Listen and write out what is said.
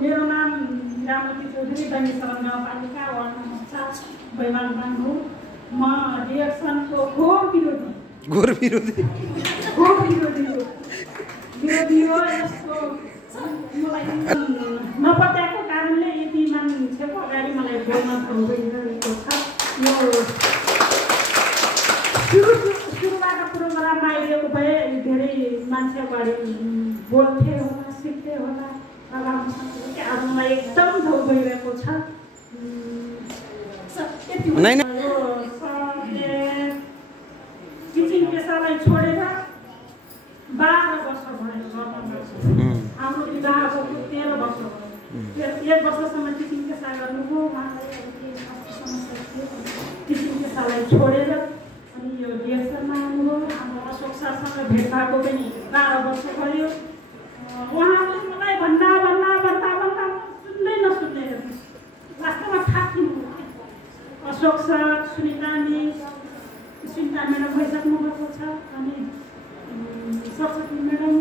मेरो नाम रामती चौधरी दैनिकरण गाउँपालिका वार्ड नम्बर 7 बैमानबाङ हो। म डिएक्सनको घोर विरोधी हो। विरोधी हो। यसको मलाई नपत्याएको कारणले यति मान्छेको अगाडि मलाई बोल्न भइरहेको छ। यो सुरुबाट प्रोग्राममा आइदिएको भए धेरै मान्छे अगाडि बोल्थे होला, सिक्थे होला। आज मलाई एकदम धौ भइरहेको छ। टिचिङ पेसालाई छोडेर 12 वर्ष भयो। हाम्रो विवाह भएको 13 वर्ष भयो। 1 वर्षसम्म टिचिङ पेसा गर्नुभयो। उहाँलाई समस्या थियो, टिचिङ पेसालाई छोडेर अनि यो डिएक्सनमा आउनुभयो। हाम्रो अशोक सरसँग भेट भएको पनि 12 वर्ष भयो। उहाँले मलाई भन्दा सुन्दै नसुन्ने वास्तवमा थाकिनु। अशोक सर, सुनिता म्याडम भइसक्नु भएको छ अनि सरस्वती म्याडम